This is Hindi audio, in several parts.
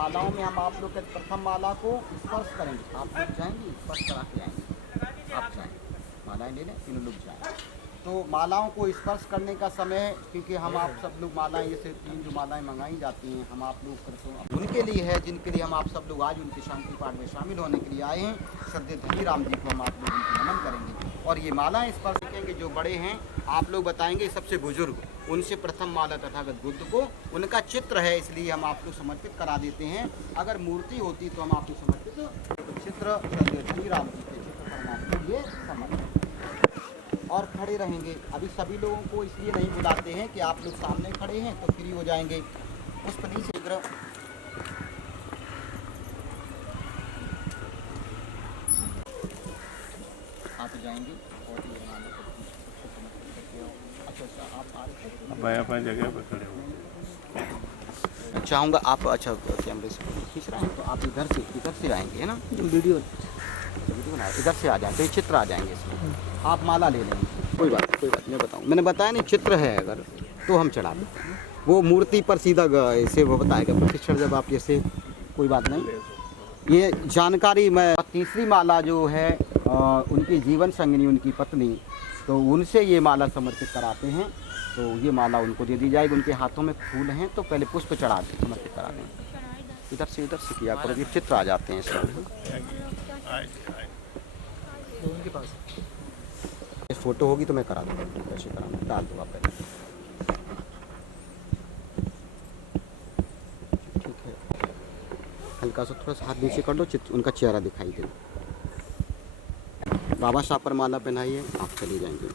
मालाओं में हम आप लोग के प्रथम माला को स्पर्श करेंगे। आप लोग जाएंगे, स्पर्श करा के आएंगे। आप जाएँ, मालाएँ ले लें, तीनों लोग जाएँ। तो मालाओं को स्पर्श करने का समय, क्योंकि हम आप सब लोग मालाएँ, जैसे 3 जो मालाएँ मंगाई जाती हैं, हम आप लोग करते हैं उनके लिए है, जिनके लिए हम आप सब लोग आज उनके शांति पाठ में शामिल होने के लिए आए हैं। श्रद्धेय धनी राम जी को हम आप लोग उनको नमन करेंगे और ये मालाएँ स्पर्श करेंगे। जो बड़े हैं आप लोग बताएंगे, सबसे बुजुर्ग, उनसे प्रथम माला तथागत बुद्ध को, उनका चित्र है इसलिए हम आपको समर्पित करा देते हैं। अगर मूर्ति होती तो हम आपको समर्पित चित्र श्रद्धेय धनी राम जी के चित्र पर आपको ये समर्पित और खड़े रहेंगे। अभी सभी लोगों को इसलिए नहीं बुलाते हैं कि आप लोग सामने खड़े हैं तो फ्री हो जाएंगे। पुष्प नीचे विग्रह आप जाएंगे और ये अच्छा आप आ रहे हैं अपनी जगह पर खड़े हो। चाहूँगा आप अच्छा कैमरे से खींच रहे हैं तो आप इधर से आएंगे, है ना, वीडियो बना इधर से आ जाते हैं, चित्र आ जाएंगे इसमें। आप माला ले लेंगे, कोई बात मैं बताऊँ, मैंने बताया नहीं, चित्र है अगर तो हम चढ़ा देते हैं। वो मूर्ति पर सीधा ऐसे वो बताएगा प्रतिष्ठा, जब आप जैसे, कोई बात नहीं। ये जानकारी मैं तीसरी माला जो है उनकी जीवन संगिनी, उनकी पत्नी, तो उनसे ये माला समर्पित कराते हैं। तो ये माला उनको दे दी जाएगी। उनके हाथों में फूल हैं तो पहले पुष्प चढ़ा दें, समर्पित करा दें। इधर से किया करो, ये चित्र आ जाते हैं इसमें। उनके पास फोटो होगी तो मैं करा दूँगा, ऐसे कराना, डाल दूँगा पहले। ठीक है, हल्का सा थोड़ा सा हाथ नीचे कर दो, चित्र उनका चेहरा दिखाई दे। बाबा साहब पर माला पहनाइए, आप चले जाएंगे।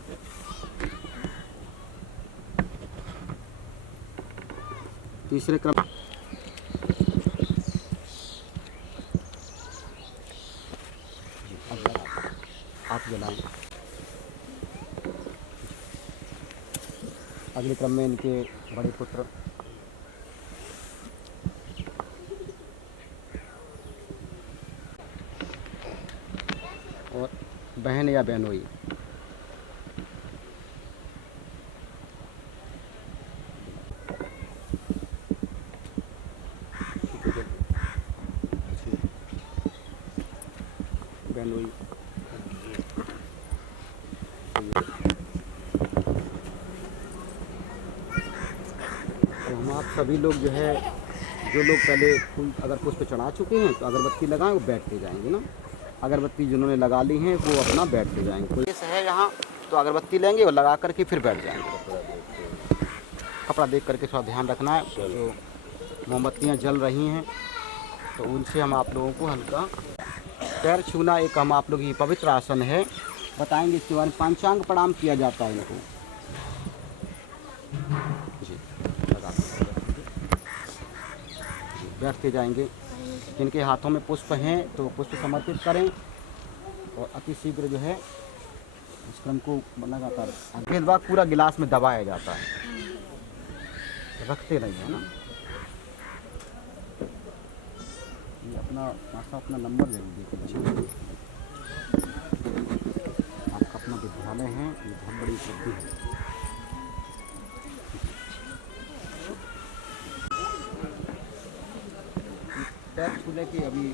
तीसरे क्रम आप जलाएं। अगले क्रम में इनके बड़े पुत्र और बहन या बहनोई। बहनोई तो हम आप सभी लोग जो है, जो लोग पहले फूल अगर पुष्प चढ़ा चुके हैं तो अगरबत्ती लगाएं, वो बैठते जाएंगे ना। अगरबत्ती जिन्होंने लगा ली हैं वो अपना बैठते जाएंगे। कोई है यहाँ तो अगरबत्ती लेंगे और लगा करके फिर बैठ जाएंगे। कपड़ा देख करके थोड़ा ध्यान रखना है। तो मोमबत्तियाँ जल रही हैं तो उनसे हम आप लोगों को हल्का पैर छूना, एक हम आप लोग ये पवित्र आसन है, बताएंगे इसके बारे में। पंचांग प्रणाम किया जाता है इनको जी, बैठते जाएंगे। जिनके हाथों में पुष्प हैं तो पुष्प समर्पित करें और अति शीघ्र जो है इस क्रम को लगातार फिर बाद पूरा गिलास में दबाया जाता है, रखते रहिए, है ना। ये अपना अपना नंबर जरूर देखिए। आपका अपना विद्यालय है, ये बहुत बड़ी उपलब्धि है। पैर छूने की अभी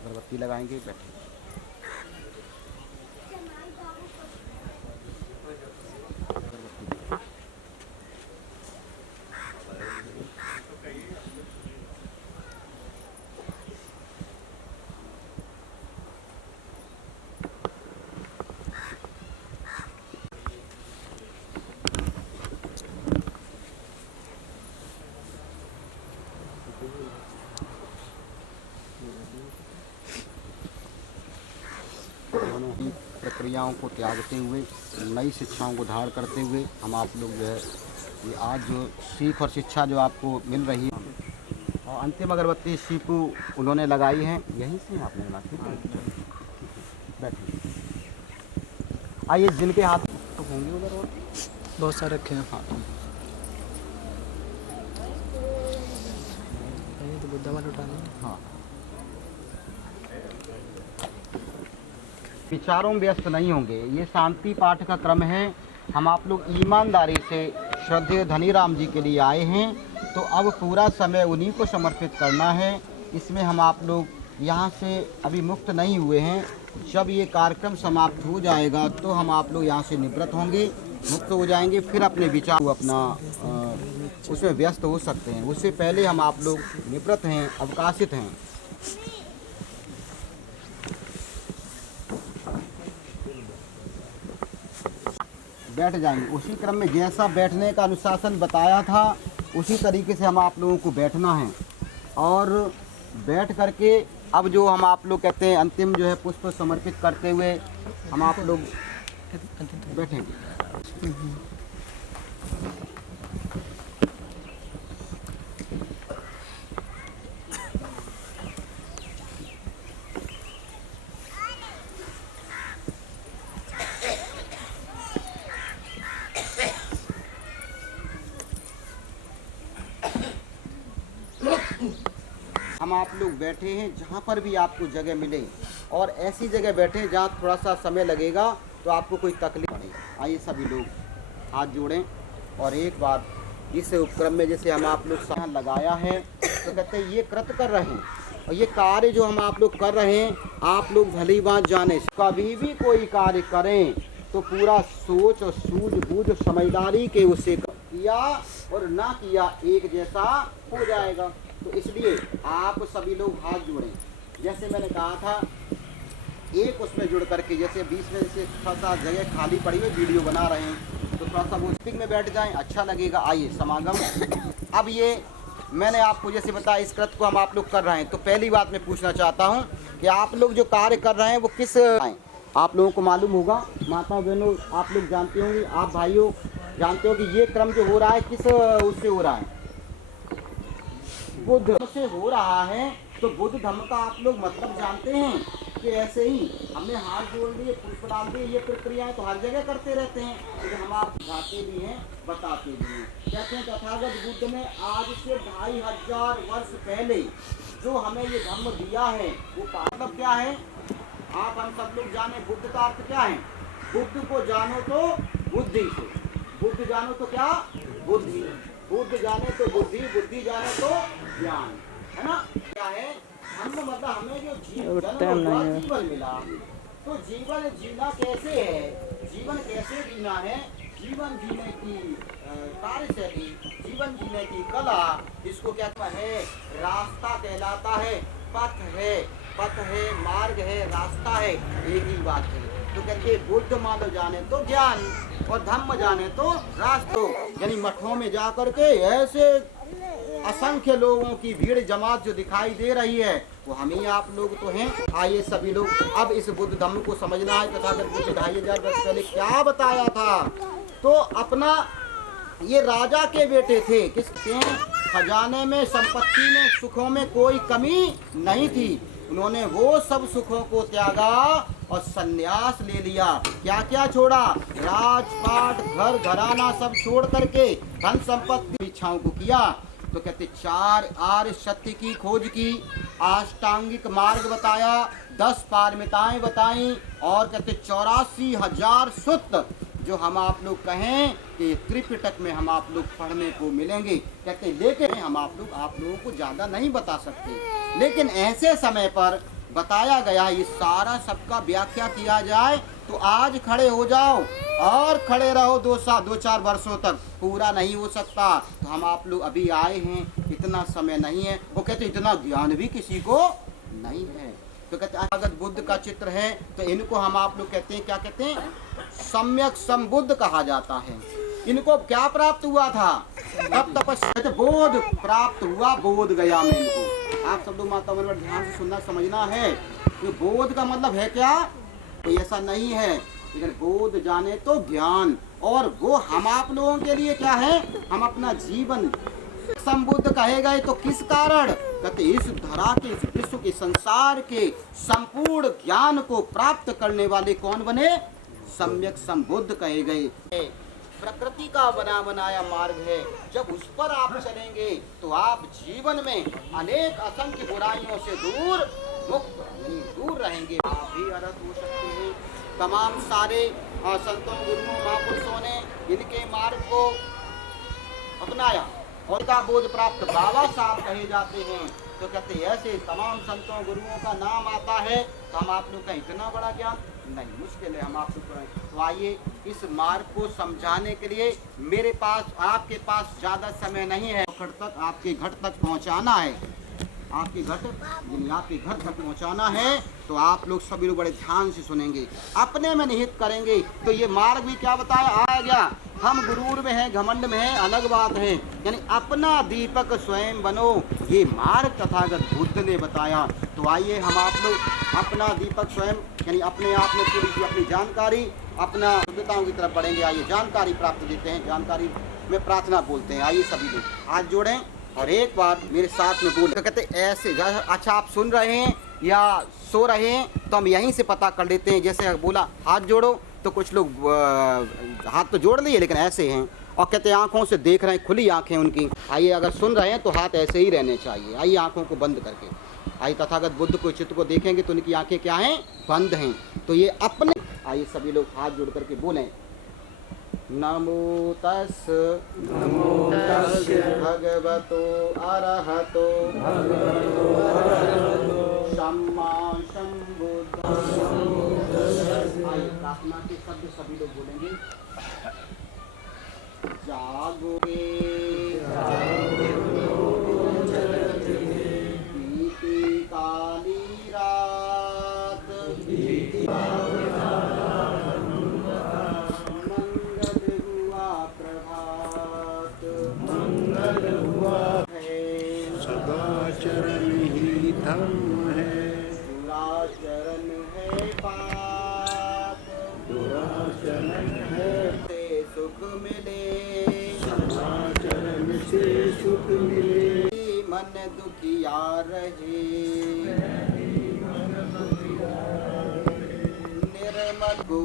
अगरबत्ती लगाएंगे, बैठे प्रक्रियाओं को त्यागते हुए, नई शिक्षाओं को धारण करते हुए हम आप लोग जो है ये आज जो सीख और शिक्षा जो आपको मिल रही है, और अंतिम अगरबत्ती सीपू उन्होंने लगाई है, यहीं से आपने लगाई। बैठिए, आइए। जिनके हाथ तो होंगे उधर और बहुत सारे रखे हैं। हाँ, तो बुद्धा वाले उठाने। हाँ, विचारों में व्यस्त नहीं होंगे। ये शांति पाठ का क्रम है हम आप लोग ईमानदारी से श्रद्धेय धनीराम जी के लिए आए हैं, तो अब पूरा समय उन्हीं को समर्पित करना है। इसमें हम आप लोग यहाँ से अभी मुक्त नहीं हुए हैं। जब ये कार्यक्रम समाप्त हो जाएगा तो हम आप लोग यहाँ से निवृत्त होंगे, मुक्त हो जाएंगे, फिर अपने विचार को अपना उसमें व्यस्त हो सकते हैं। उससे पहले हम आप लोग निवृत्त हैं, अवकाशित हैं। बैठ जाएंगे उसी क्रम में, जैसा बैठने का अनुशासन बताया था उसी तरीके से हम आप लोगों को बैठना है। और बैठ करके अब जो हम आप लोग कहते हैं अंतिम जो है पुष्प समर्पित करते हुए हम आप लोग बैठेंगे। हम आप लोग बैठे हैं जहाँ पर भी आपको जगह मिले, और ऐसी जगह बैठे जहाँ थोड़ा सा समय लगेगा तो आपको कोई तकलीफ नहीं। आइए सभी लोग हाथ जोड़ें और एक बार इस उपक्रम में जैसे हम आप लोग साथ लगाया है तो कहते हैं ये कृत कर रहे हैं, और ये कार्य जो हम आप लोग कर रहे हैं आप लोग भली बात जाने, कभी भी कोई कार्य करें तो पूरा सोच और सूझबूझ और समझदारी के उससे किया और ना किया एक जैसा हो जाएगा। तो इसलिए आप सभी लोग हाथ जोड़ें। जैसे मैंने कहा था एक उसमें जुड़ करके, जैसे बीच में जैसे थोड़ा सा जगह खाली पड़ी हुई वीडियो बना रहे हैं तो थोड़ा सा वो स्टिक में बैठ जाएं, अच्छा लगेगा। आइए समागम। अब ये मैंने आपको जैसे बताया इस कृत को हम आप लोग कर रहे हैं, तो पहली बात मैं पूछना चाहता हूँ कि आप लोग जो कार्य कर रहे हैं वो किस आप लोगों को मालूम होगा, माता बहनों आप लोग जानते होंगे, आप भाइयों जानते हो कि ये क्रम जो हो रहा है किस उससे हो रहा है, बुद्ध से हो रहा है। तो बुद्ध धर्म का आप लोग मतलब जानते हैं कि ऐसे ही हमने हाथ जोड़ दिए, पुष्प डाल दिए, ये प्रक्रियाएं तो हर जगह करते रहते हैं, लेकिन हम आप जाते भी हैं, बताते भी हैं। कहते हैं तथागत बुद्ध ने आज से 2500 वर्ष पहले जो हमें ये धर्म दिया है वो मतलब क्या है आप हम सब लोग जाने। बुद्ध का अर्थ क्या है? बुद्ध को जानो तो बुद्धि से, बुद्ध जानो तो क्या बुद्धि, बुद्ध जाने तो बुद्धि, बुद्धि जाने तो ज्ञान, है ना। क्या है धर्म मतलब हमें जो जीवन मिला, तो जीवन जीना कैसे है, जीवन कैसे जीना है, जीवन जीने की कार्यशैली, जीवन जीने की कला, इसको क्या है रास्ता कहलाता है। पथ है, पथ है, मार्ग है, रास्ता है, एक ही बात है। तो कहते बुद्ध मानो जाने तो ज्ञान और धम्म जाने तो रास्तों, यानी मठों में जा करके ऐसे असंख्य लोगों की भीड़ जमात जो दिखाई दे रही है वो हम ही आप लोग तो हैं। आइए सभी लोग अब इस बुद्ध धम्म को समझना है। तथागत बुद्ध 2500 वर्ष पहले क्या बताया था, तो अपना ये राजा के बेटे थे, किसके खजाने में, संपत्ति में, सुखों में कोई कमी नहीं थी। उन्होंने वो सब सुखों को त्यागा और सन्यास ले लिया। क्या क्या छोड़ा? राजपाट, घर घराना सब छोड़ करके धन संपत्ति इच्छाओं को किया। तो कहते 4 आर्य सत्य की खोज की, अष्टांगिक मार्ग बताया, 10 पारमिताएं बताई, और कहते 84,000 सूत्र जो हम आप लोग कहें कि त्रिपिटक में हम आप लोग पढ़ने को मिलेंगे। कहते लेकिन हम आप लोगों को ज़्यादा नहीं बता सकते, लेकिन ऐसे समय पर बताया गया ये सारा सबका व्याख्या किया जाए तो आज खड़े हो जाओ और खड़े रहो 2-4 वर्षों तक, पूरा नहीं हो सकता। तो हम आप लोग अभी आए हैं, इतना समय नहीं है। वो कहते इतना ज्ञान भी किसी को नहीं है। तो कहते अगर बुद्ध का चित्र है तो इनको हम आप लोग कहते हैं, क्या कहते हैं, सम्यक संबुद्ध कहा जाता है। इनको क्या प्राप्त हुआ था? तब तपस्या बोध प्राप्त हुआ, बोध गया में इनको। आप सब लोग माता बहनों ध्यान से सुनना समझना है कि बोध का मतलब है क्या, तो ऐसा नहीं है, लेकिन बोध जाने तो ज्ञान, और वो हम आप लोगों के लिए क्या है, हम अपना जीवन संबुद्ध कहे गए तो किस कारण? कहते इस धरा के, इस विश्व के, संसार के संपूर्ण ज्ञान को प्राप्त करने वाले कौन बने? सम्यक संबुद्ध कहे गए। प्रकृति का बना बनाया मार्ग है, जब उस पर आप चलेंगे तो आप जीवन में अनेक असंख्य बुराइयों से दूर मुक्त दूर रहेंगे। आप भी अरहत हो सकते हैं, तमाम सारे संतों गुरुओं महापुरुषों ने इनके मार्ग को अपनाया और का बोध प्राप्त बाबा साहब कहे जाते हैं। तो कहते हैं ऐसे तमाम संतों गुरुओं का नाम आता है तो हम आप लोग का इतना बड़ा ज्ञान नहीं, मुश्किल है हम आप लोग को। तो आइए इस मार्ग को समझाने के लिए मेरे पास आपके पास ज़्यादा समय नहीं है। घर तक आपके घर तक पहुंचाना है, आपके घर तक पहुंचाना है। तो आप लोग सभी लोग बड़े ध्यान से सुनेंगे, अपने में निहित करेंगे। तो ये मार्ग भी क्या बताया आ गया, हम गुरूर में हैं, घमंड में हैं, अलग बात है। यानी अपना दीपक स्वयं बनो, ये मार्ग तथागत बुद्ध ने बताया। तो आइए हम आप लोग अपना दीपक स्वयं यानी अपने आप में पूरी की अपनी जानकारी अपना शुद्धताओं की तरफ बढ़ेंगे। आइए जानकारी प्राप्त देते हैं, जानकारी में प्रार्थना बोलते हैं। आइए सभी लोग हाथ जोड़ें और एक बार मेरे साथ में बोल। तो कहते ऐसे, अच्छा आप सुन रहे हैं या सो रहे हैं तो हम यहीं से पता कर लेते हैं। जैसे बोला हाथ जोड़ो तो कुछ लोग हाथ तो जोड़ लिए लेकिन ऐसे हैं, और कहते हैं आंखों से देख रहे हैं, खुली आंखें उनकी। आइए अगर सुन रहे हैं तो हाथ ऐसे ही रहने चाहिए। आइए आंखों को बंद करके आइए तथागत बुद्ध को चित्त को देखेंगे तो उनकी आंखें क्या हैं, बंद हैं। तो ये अपने, आइए सभी लोग हाथ जोड़ करके बोलें नमो तस् भगवतो अरहतो सम्मा सम्बुद्धस्स। आइए प्रार्थना के शब्द सभी लोग बोलेंगे। जागोगे बीती काली रात, मंगल हुआ प्रभात, मंगल हुआ है सदाचरण ही धर्म है, दुराचरण है पाप, दुराचरण है से सुख मिले, सदाचरण से सुख मिले, मन दुखिया रहे, निर्मल को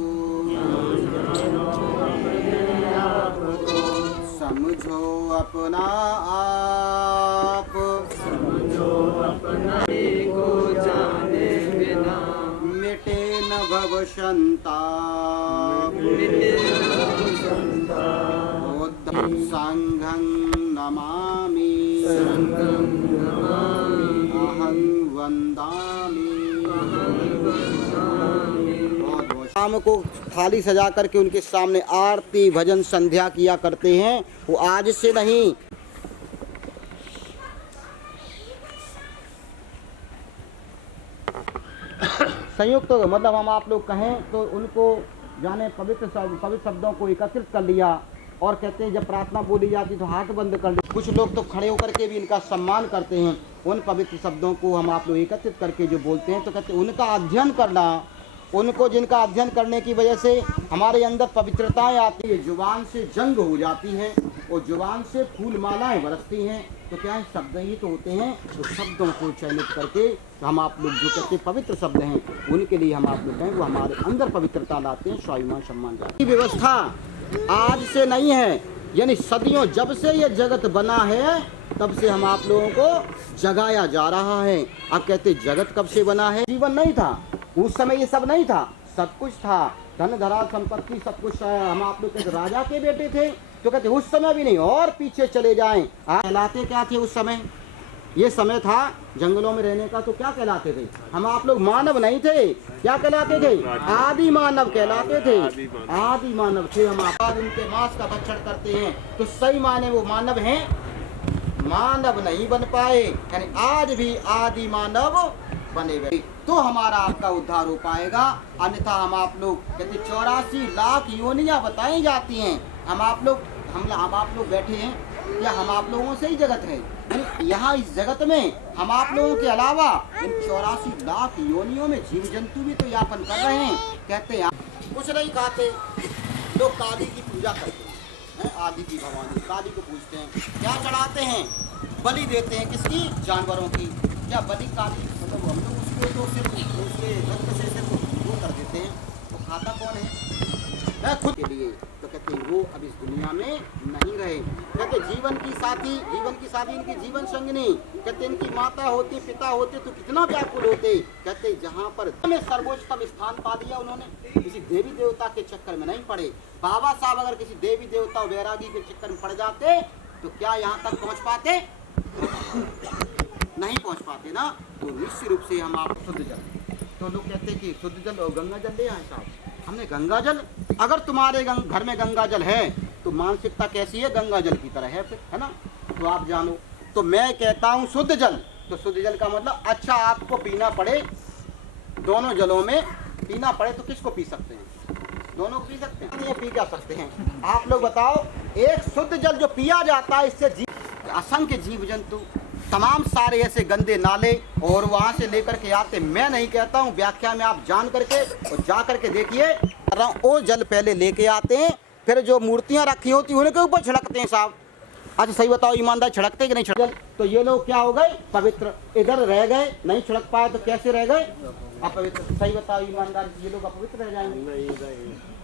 समझो अपना आप, समझो अपना को जाने बिना, मिटे न भव संताप, बुद्धं संघं नमामि, अहं वन्दामि। शाम को थाली सजा करके उनके सामने आरती भजन संध्या किया करते हैं, वो आज से नहीं। संयुक्त तो मतलब हम आप लोग कहें तो उनको जाने पवित्र शब्दों को एकत्रित कर लिया और कहते हैं जब प्रार्थना बोली जाती तो हाथ बंद कर ले। कुछ लोग तो खड़े होकर के भी इनका सम्मान करते हैं। उन पवित्र शब्दों को हम आप लोग एकत्रित करके जो बोलते हैं तो कहते हैं उनका अध्ययन करना, उनको जिनका अध्ययन करने की वजह से हमारे अंदर पवित्रताएं आती है, जुबान से जंग हो जाती है और जुबान से फूल मालाएं बरसती हैं। तो क्या है, शब्द ही तो होते हैं। तो शब्दों को चयनित करके हम आप लोग जो कहते हैं पवित्र शब्द हैं उनके लिए हम आप लोग कहें वो हमारे अंदर पवित्रता लाते हैं, स्वाभिमान सम्मान जाती है। व्यवस्था आज से नहीं है, यानी सदियों जब से ये जगत बना है तब से हम आप लोगों को जगाया जा रहा है। अब कहते जगत कब से बना है, जीवन नहीं था उस समय, ये सब नहीं था, सब कुछ था, धन धरा संपत्ति सब कुछ। हम आप लोग कहते राजा के बेटे थे तो कहते उस समय भी नहीं, और पीछे चले जाएं कहलाते क्या थे उस समय, ये समय था जंगलों में रहने का। तो क्या कहलाते थे हम आप लोग, मानव नहीं थे, क्या कहलाते थे, आदि मानव कहलाते थे, आदि मानव थे हम आप। उनके मांस का भक्षण करते हैं तो सही माने वो मानव हैं, मानव नहीं बन पाए, यानी आज भी आदि मानव बने हुए तो हमारा आपका उद्धार हो पाएगा। अन्यथा हम आप लोग कहते 84 लाख योनियां बताई जाती हैं। हम आप लोग बैठे हैं या हम आप लोगों से ही जगत है, यहाँ इस जगत में हम आप लोगों के अलावा इन 84 लाख योनियों में जीव जंतु भी तो यापन कर रहे हैं। कहते हैं कुछ नहीं खाते लोग, काली की पूजा करते हैं, आदि की भवानी काली को पूजते हैं, क्या चढ़ाते हैं, बलि देते हैं, किसकी, जानवरों की। क्या बलि काली मतलब हम लोग उसको तो सिर्फ उसके रक्त से सिर्फ वो कर देते हैं, तो खाता कौन है, खुद के लिए। तो कहते वो अब इस दुनिया में नहीं रहे। कहते जीवन की साथी इनकी जीवन संगिनी, कहते इनकी माता होती पिता होते तो कितना व्याकुल होते। कहते जहाँ पर में सर्वोच्चतम स्थान पा लिया उन्होंने, किसी देवी देवता के चक्कर में नहीं पड़े। बाबा साहब अगर किसी देवी देवता वैरागी के चक्कर में पड़ जाते तो क्या यहाँ तक पहुँच पाते? नहीं पहुँच पाते ना। तो निश्चित रूप से हम आप शुद्ध जल, तो लोग कहते हैं कि शुद्ध जल और गंगा जल ले आए साहब। हमने गंगा जल, अगर तुम्हारे घर में गंगा जल है तो मानसिकता कैसी है? गंगा जल की तरह है फिर, है ना। तो आप जानो, तो मैं कहता हूँ शुद्ध जल। तो शुद्ध जल का मतलब अच्छा आपको पीना पड़े, दोनों जलों में पीना पड़े तो किसको पी सकते हैं? दोनों पी सकते हैं, ये पी जा सकते हैं। आप लोग बताओ, एक शुद्ध जल जो पिया जाता है इससे असंख्य जीव जंतु तमाम सारे ऐसे गंदे नाले और वहाँ से लेकर के आते। मैं नहीं कहता हूँ, व्याख्या में आप जान करके और जा करके देखिए। वो जल पहले लेके आते हैं, फिर जो मूर्तियाँ रखी होती उनके ऊपर छिड़कते हैं साहब। अच्छा सही बताओ, ईमानदार छिड़कते कि नहीं छिड़क? तो ये लोग क्या हो गए? पवित्र। इधर रह गए, नहीं छिड़क पाए तो कैसे रह गए? अपवित्र। सही बताओ ईमानदार, ये लोग अपवित्र रह जाएंगे?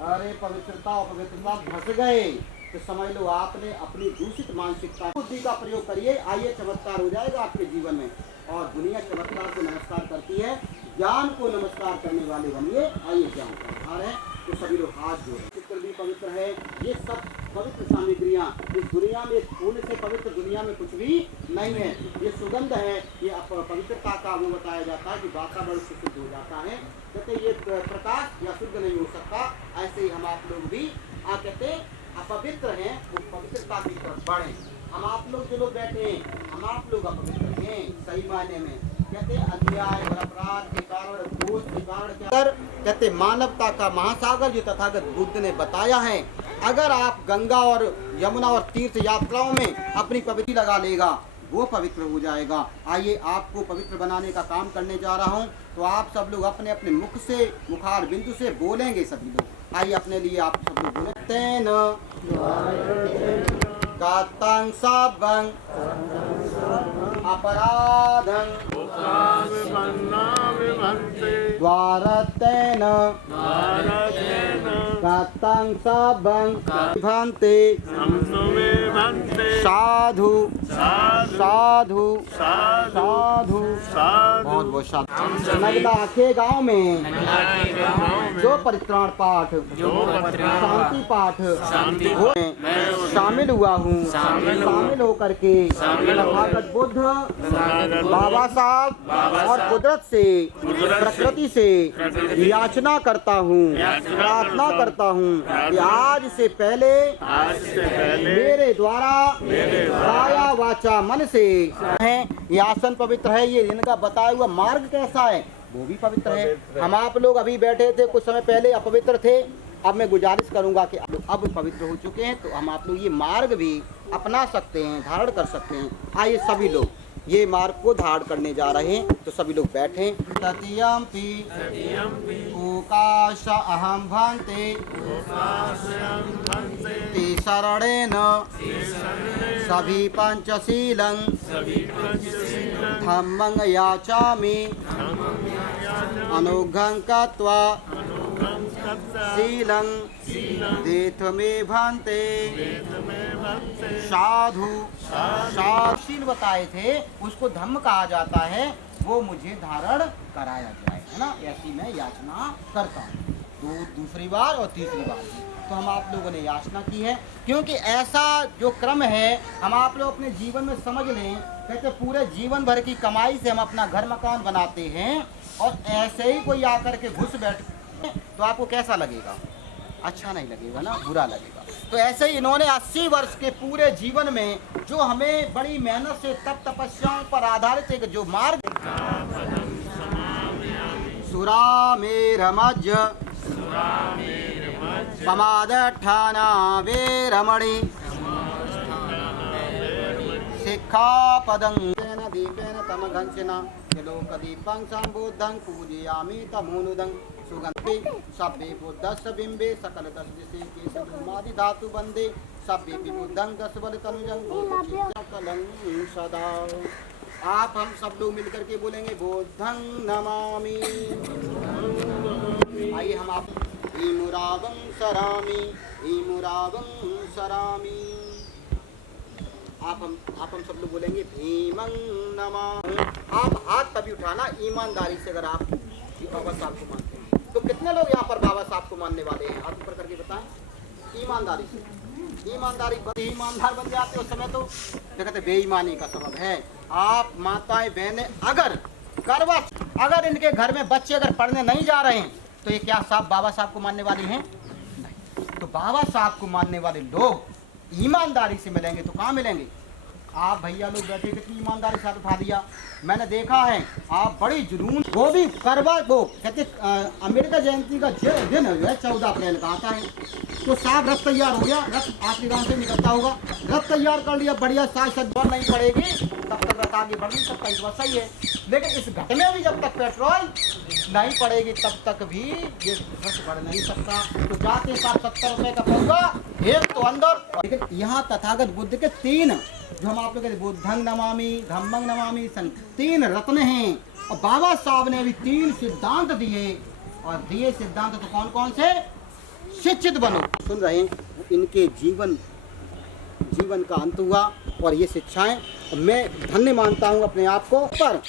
अरे पवित्रता अपवित्रता धस गए। तो समझ लो आपने अपनी दूषित मानसिकता बुद्धि का प्रयोग करिए, आइए चमत्कार हो जाएगा आपके जीवन में। और दुनिया चमत्कार को नमस्कार करती है, ज्ञान को नमस्कार करने वाले बनिए। आइए क्या होता है? तो सभी लोग हाथ जोड़े। चित्र भी पवित्र है, ये सब पवित्र सामग्रियाँ इस दुनिया में, फूल से पवित्र दुनिया में कुछ भी नहीं है। ये सुगंध है, ये पवित्रता का वो बताया जाता है कि वातावरण से शुद्ध हो जाता है। कहते ये प्रकाश या शुद्ध नहीं हो सकता। ऐसे ही हम आप लोग भी कहते अपवित्र हैं, वो पवित्रता की तरफ बढ़े। हम आप लोग जो लोग बैठे हैं, हम आप लोग अपवित्र हैं सही मायने में। कहते अन्याय और अपराध के कारण, दोष के कारण क्या? कहते मानवता का महासागर जो तथागत बुद्ध ने बताया है, अगर आप गंगा और यमुना और तीर्थ यात्राओं में अपनी पवित्री लगा लेगा वो पवित्र हो जाएगा। आइए आपको पवित्र बनाने का काम करने जा रहा हूँ। तो आप सब लोग अपने अपने मुख से, मुखार बिंदु से बोलेंगे सभी लोग। आइए अपने लिए आप सब लोग बोले। तेन गातं सबं अपराधं द्वारतेन गातं सबं विभन्ते साधु साधु साधु। बहुत बहुत साधु। नगदा के गाँव में जो परित्राण पाठ, शांति पाठ शामिल हुआ हूँ। शामिल होकर के तथागत बुद्ध, बाबा साहब और कुदरत से, प्रकृति से याचना करता हूँ, प्रार्थना करता हूँ कि आज से पहले मेरे द्वारा काया वाचा मन से है। ये आसन पवित्र है, ये इनका बताया हुआ मार्ग कैसा है वो भी पवित्र है। हम आप लोग अभी बैठे थे, कुछ समय पहले अपवित्र थे। अब मैं गुजारिश करूंगा कि अब पवित्र हो चुके हैं तो हम आप लोग ये मार्ग भी अपना सकते हैं, धारण कर सकते हैं। आइए सभी लोग ये मार्ग को धारण करने जा रहे हैं, तो सभी लोग बैठे। ततियम्पि ओकाश अहम भन्ते ते शरणेन सभी पंचशीलं धम्मं याचामि अनुघं कृत्वा शीलं देथमे भन्ते। साधु शील बताए थे, उसको धम्म कहा जाता है, वो मुझे धारण कराया जाए, है ना। ऐसी मैं याचना करता हूँ। तो दूसरी बार और तीसरी बार तो हम आप लोगों ने याचना की है, क्योंकि ऐसा जो क्रम है हम आप लोग अपने जीवन में समझ लें। कहते पूरे जीवन भर की कमाई से हम अपना घर मकान बनाते हैं और ऐसे ही कोई आकर के घुस बैठ तो आपको कैसा लगेगा? अच्छा नहीं लगेगा ना, बुरा लगेगा। तो ऐसे ही इन्होंने 80 वर्ष के पूरे जीवन में जो हमें बड़ी मेहनत से तप तपस्याओं पर आधारित एक जो मार्ग सुरामेरमज्ज समादठाना वेरमणि शिक्षापदं दीपेन तमघंसिना लोकदीपं संबुद्धं पूजयामि तमोनुदं सुगंधि सभ्ये बुद्धस्य बिंबे सकल दस दिशे के सदुमादि धातु बंदे सभ्ये विबुद्धं दसबल तनुजं भूतचित्तकलं सदा। आप हम सब लोग मिलकर के बोलेंगे बुद्धं नमामि। आइए हम आप ईमुरावं सरामि, ईमुरावं सरामि। आप हम सब लोग बोलेंगे भीमं नमामि। आप हाथ तभी उठाना ईमानदारी से अगर आप बाबा साहब को मानते हैं। तो कितने लोग यहाँ पर बाबा साहब को मानने वाले हैं? हाथ ऊपर करके बताएं। ईमानदारी से, ईमानदार बन जाते उस समय तो कहते बेईमानी का सबब है। आप माताएं बहनें अगर इनके घर में बच्चे अगर पढ़ने नहीं जा रहे हैं तो ये क्या साहब बाबा साहब को मानने वाली हैं? नहीं। तो बाबा साहब को मानने वाले लोग ईमानदारी से मिलेंगे तो कहाँ मिलेंगे? आप भैया लोग बैठे कितनी ईमानदारी से हाथ उठा दिया। मैंने देखा है आप बड़ी जुनून, वो भी करवा वो कहते अम्बेडकर जयंती का दिन है 14 अप्रैल का आता है तो साहब रथ तैयार हो गया, रथ आपके गाँव से निकलता होगा, रथ तैयार कर लिया बढ़िया, साज सज्जा नहीं पड़ेगी तब तक रथ आगे बढ़ नहीं सकता, इस बात सही है। लेकिन इस घट में भी जब तक पेट्रोल नहीं पड़ेगी तब तक भी ये रथ बढ़ नहीं सकता। तो जाते साहब 70 रुपये का पड़ूगा एक तो अंदर। लेकिन यहाँ तथागत बुद्ध के 3 जो हम आप लोग कहते बुद्धं नमामि, धम्मं नमामि, 3 रत्न हैं और बाबा साहब ने भी 3 सिद्धांत दिए और दिए सिद्धांत तो कौन कौन से? शिक्षित बनो। सुन रहे हैं इनके जीवन का अंत हुआ और ये शिक्षाएं मैं धन्य मानता हूँ अपने आप को। पर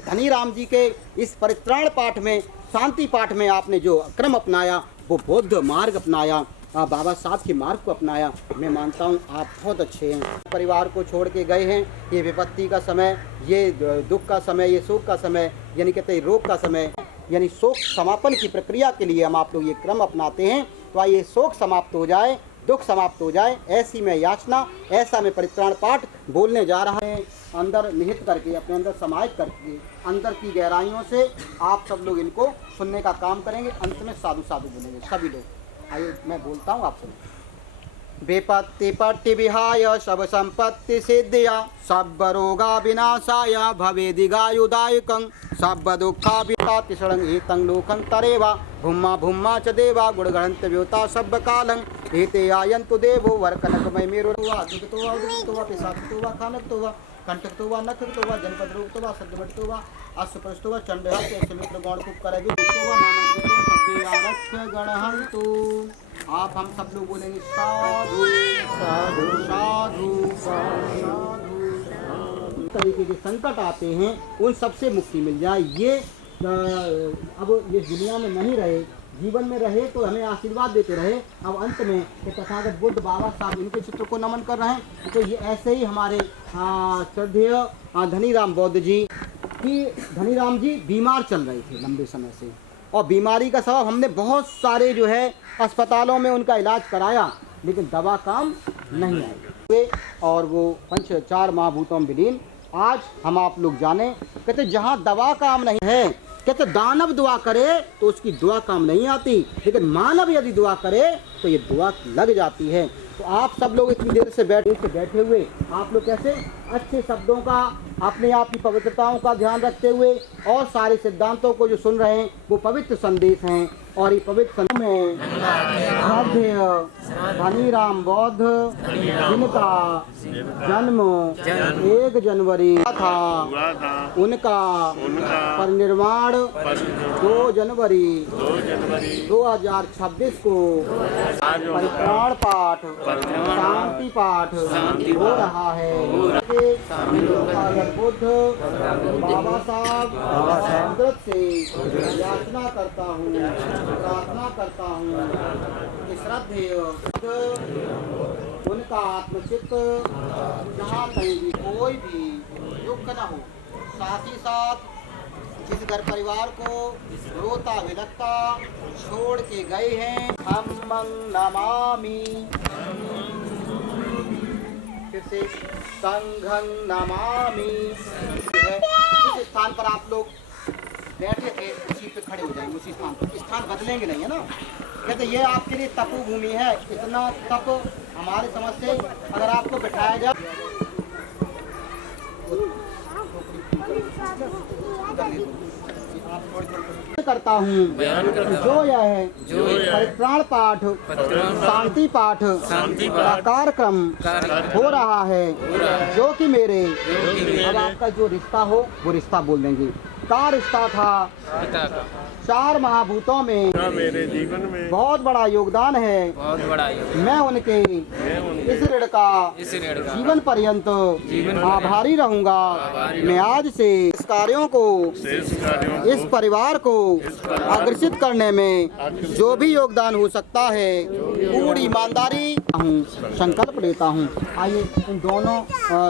धनीराम जी के इस परित्राण पाठ में, शांति पाठ में आपने जो क्रम अपनाया वो बौद्ध मार्ग अपनाया, बाबा साहब के मार्ग को अपनाया, मैं मानता हूँ आप बहुत अच्छे हैं। परिवार को छोड़ के गए हैं, ये विपत्ति का समय, ये दुख का समय, ये शोक का समय, यानी कहते हैं रोग का समय, यानी शोक समापन की प्रक्रिया के लिए हम आप लोग ये क्रम अपनाते हैं। तो आइए शोक समाप्त हो जाए, दुख समाप्त हो जाए, ऐसी मैं याचना, ऐसा मैं परित्राण पाठ बोलने जा रहा है। अंदर निहित करके, अपने अंदर समाहित करके, अंदर की गहराइयों से आप सब लोग इनको सुनने का काम करेंगे। अंत में साधु साधु बोलेंगे सभी लोग। आइए मैं बोलता हूँ आप सुनिए। विपत्ति पट्टि विहाय सब संपत्ति सिद्धिया सब रोगा विनाशाय भवेदिगायुदायकं सब दुखा वितातिशणं हितं लोकं तरेवा भुम्मा भुम्मा च देवा गुणगणन्त व्योता सब कालं एते आयन्तु देवो वरकनकमय मेरुर्वा दुखतो वा दुखतो वा पिशाचतो वा खानकतो वा कंटकतो वा नखकतो वा जनपद रोगतो वा सद्यवटतो वा अश्वप्रस्तो वा चंडहा के समित्र गौण कुप करगे दुखतो वा नानकतो सत्य आरक्ष गणहन्तु। आप हम सब लोग बोलेंगे साधु साधु साधु साधु। तरीके के संकट आते हैं उन सबसे मुक्ति मिल जाए। ये अब ये दुनिया में नहीं रहे, जीवन में रहे तो हमें आशीर्वाद देते रहे। अब अंत में तथागत बुद्ध बाबा साहब इनके चित्र को नमन कर रहे हैं। तो ये ऐसे ही हमारे श्रद्धेय धनीराम बौद्ध जी की, धनीराम जी बीमार चल रहे थे लंबे समय से और बीमारी का सबब हमने बहुत सारे जो है अस्पतालों में उनका इलाज कराया लेकिन दवा काम नहीं आई और वो 4 महाभूतों में विलीन। आज हम आप लोग जाने कहते जहाँ दवा काम नहीं है, कहते दानव दुआ करे तो उसकी दुआ काम नहीं आती, लेकिन मानव यदि दुआ करे तो ये दुआ लग जाती है। तो आप सब लोग इतनी देर से बैठे हुए आप लोग कैसे अच्छे शब्दों का, अपने आप की पवित्रताओं का ध्यान रखते हुए और सारे सिद्धांतों को जो सुन रहे हैं वो पवित्र संदेश हैं। और ये पवित्र संदेश में श्रद्धेय धनीराम बौद्ध जिनका जन्म 1 जनवरी था, उनका परिनिर्वाण 2 जनवरी 2026 को परित्राण पाठ, शांति पाठ हो रहा है। बुद्ध बाबा साहब से याचना करता हूँ, प्रार्थना करता हूँ कि श्रद्धेय उनका आत्मचित्त जहाँ कहीं भी कोई भी दुख न हो, साथ ही साथ जिस घर परिवार को रोता विलकता छोड़ के गए हैं, धम्मं नमामि, फिर से संघं नमामि। जिस स्थान पर आप लोग बैठे थे उसी पे खड़े हो जाएंगे, उसी स्थान पर, स्थान बदलेंगे नहीं, है ना। कहते ये आपके लिए तपोभूमि है, इतना तप हमारे समझ से अगर आपको बिठाया जाए करता हूँ जो यह है परित्राण पाठ, शांति पाठ का कार्यक्रम हो रहा है, जो कि मेरे अब आपका जो रिश्ता हो वो रिश्ता बोल देंगे। का रिश्ता था पिता का 4 महाभूतों में मेरे जीवन में बहुत बड़ा योगदान है। बहुत बड़ा योग मैं उनके इस ऋण का इस ऋण का जीवन पर्यंत आभारी रहूंगा। मैं आज से इस कार्यों को इस परिवार को अग्रसित करने में जो भी योगदान हो सकता है पूरी ईमानदारी हूँ संकल्प लेता हूँ। आइए इन दोनों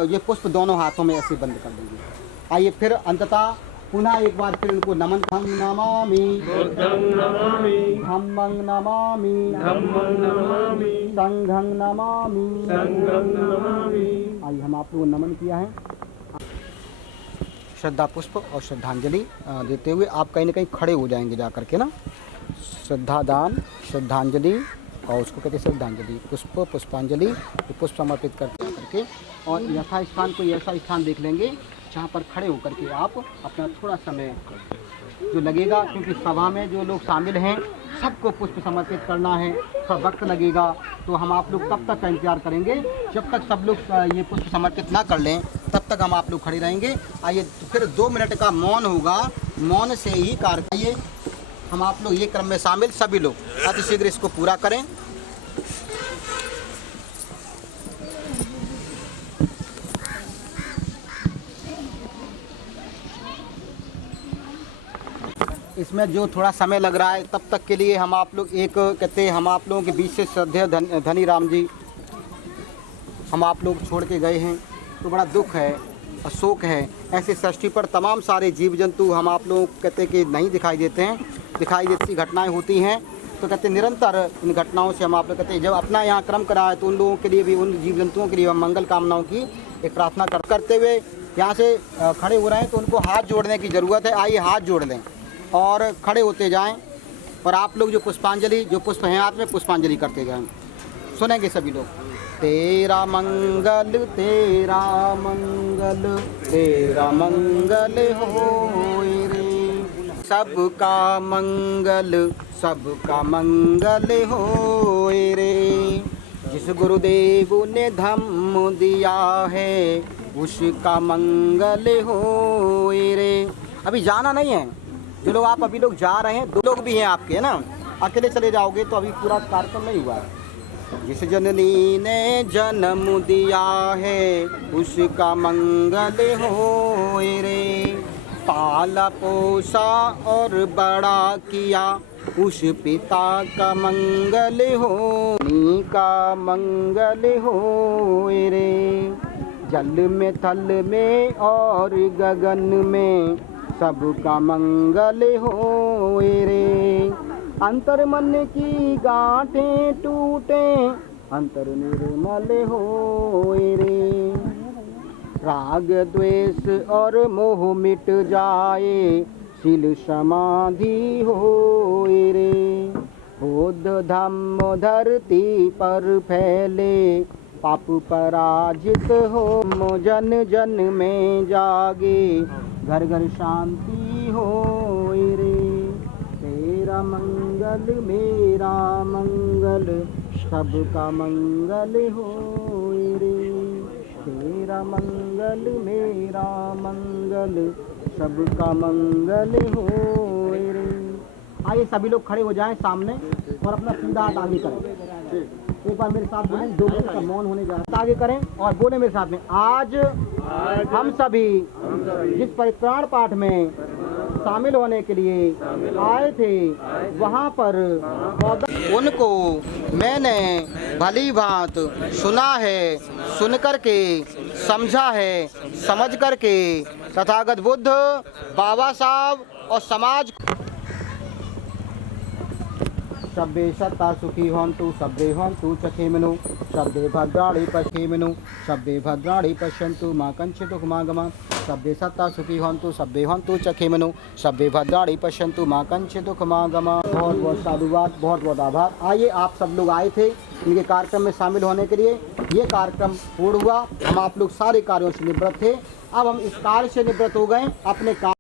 ये पुष्प दोनों हाथों में ऐसे बंद कर देंगे। आइए फिर अंततः पुनः एक बार फिर उनको नमन। हम नमामि बुद्धं नमामि धम्मं नमामि धम्मं नमामि संघं नमामि। संघं नमामि। आइए हम आप लोगों को नमन किया है। श्रद्धा पुष्प और श्रद्धांजलि देते हुए आप कहीं ना कहीं खड़े हो जाएंगे जा करके ना। श्रद्धा दान, श्रद्धांजलि और उसको कहते हैं श्रद्धांजलि। पुष्प पुष्पांजलि पुष्प समर्पित करते करके और यथा स्थान कोई ऐसा स्थान देख लेंगे जहाँ पर खड़े होकर के आप अपना थोड़ा समय जो लगेगा, क्योंकि सभा में जो लोग शामिल हैं सबको पुष्प समर्पित करना है, थोड़ा वक्त लगेगा, तो हम आप लोग तब तक का इंतजार करेंगे जब तक सब लोग ये पुष्प समर्पित ना कर लें, तब तक हम आप लोग खड़े रहेंगे। आइए फिर 2 मिनट का मौन होगा, मौन से ही कार्य। आइए हम आप लोग ये क्रम में शामिल सभी लोग अतिशीघ्र इसको पूरा करें। इसमें जो थोड़ा समय लग रहा है तब तक के लिए हम आप लोग एक कहते हैं हम आप लोगों के बीच से श्रद्धेय धनी राम जी हम आप लोग छोड़ के गए हैं, तो बड़ा दुख है और शोक है। ऐसे सृष्टि पर तमाम सारे जीव जंतु हम आप लोग कहते हैं कि नहीं दिखाई देते हैं, दिखाई देती घटनाएं होती हैं, तो कहते हैं निरंतर इन घटनाओं से हम आप लोग कहते हैं जब अपना यहाँ क्रम करा है तो उन लोगों के लिए भी, उन जीव जंतुओं के लिए हम मंगल कामनाओं की एक प्रार्थना करते हुए यहाँ से खड़े हो रहे हैं, तो उनको हाथ जोड़ने की ज़रूरत है। आइए हाथ जोड़ लें और खड़े होते जाएं और आप लोग जो पुष्पांजलि, जो पुष्प हैं हाथ में, पुष्पांजलि करते जाएं। सुनेंगे सभी लोग। तेरा मंगल तेरा मंगल तेरा मंगल होए रे, सबका मंगल होए रे। जिस गुरुदेव ने धम्म दिया है उसका मंगल होए रे। अभी जाना नहीं है, जो लोग आप अभी लोग जा रहे हैं 2 लोग भी हैं आपके, है ना, अकेले चले जाओगे तो अभी पूरा कार्यक्रम नहीं हुआ है। जिस जननी ने जन्म दिया है उसका मंगल होए रे, पाला पोसा और बड़ा किया उस पिता का मंगल हो, नी का मंगल होए रे। जल में थल में और गगन में सबका मंगल होए रे। अंतर मन की गांठें टूटे अंतर निर्मल होए रे। राग द्वेष और मोह मिट जाए शील समाधि होए रे। बोध धम्म धरती पर फैले पाप पराजित हो, जन जन में जागे घर घर शांति होए रे। तेरा मंगल मेरा मंगल सबका मंगल होए रे। तेरा मंगल मेरा मंगल सबका मंगल होए रे। आइए सभी लोग खड़े हो जाएं सामने और अपना सीधा हाथ आगे करें। एक बार मेरे साथ बोलें, 2 मिनट का मौन होने जा रहा है। आगे करें और बोले मेरे साथ में। आज हम सभी जिस परित्राण पाठ में शामिल होने के लिए आए थे वहाँ पर उनको मैंने भली भांत सुना है, सुन कर के समझा है, समझ कर के तथागत बुद्ध, बाबा साहब और समाज सभ्ये सत्ता सुखी होन्तु सभ्ये होन्तु चखेमनु सभ्ये भद्राणि पश्येमनु सभ्ये भद्राणि पश्यन्तु मा कञ्चित् दुःखमागमः सभ्ये सत्ता सुखी होन्तु सभ्ये होन्तु चखेमनु सभ्ये भद्राणि पश्यन्तु मा कञ्चित् दुःखमागमः। बहुत बहुत साधुवाद, बहुत बहुत आभार। आइए आप सब लोग आए थे इनके कार्यक्रम में शामिल होने के लिए। ये कार्यक्रम पूर्ण हुआ, हम आप लोग सारे कार्यों से निवृत्त थे। अब हम इस कार्य से निवृत्त हो गए, अपने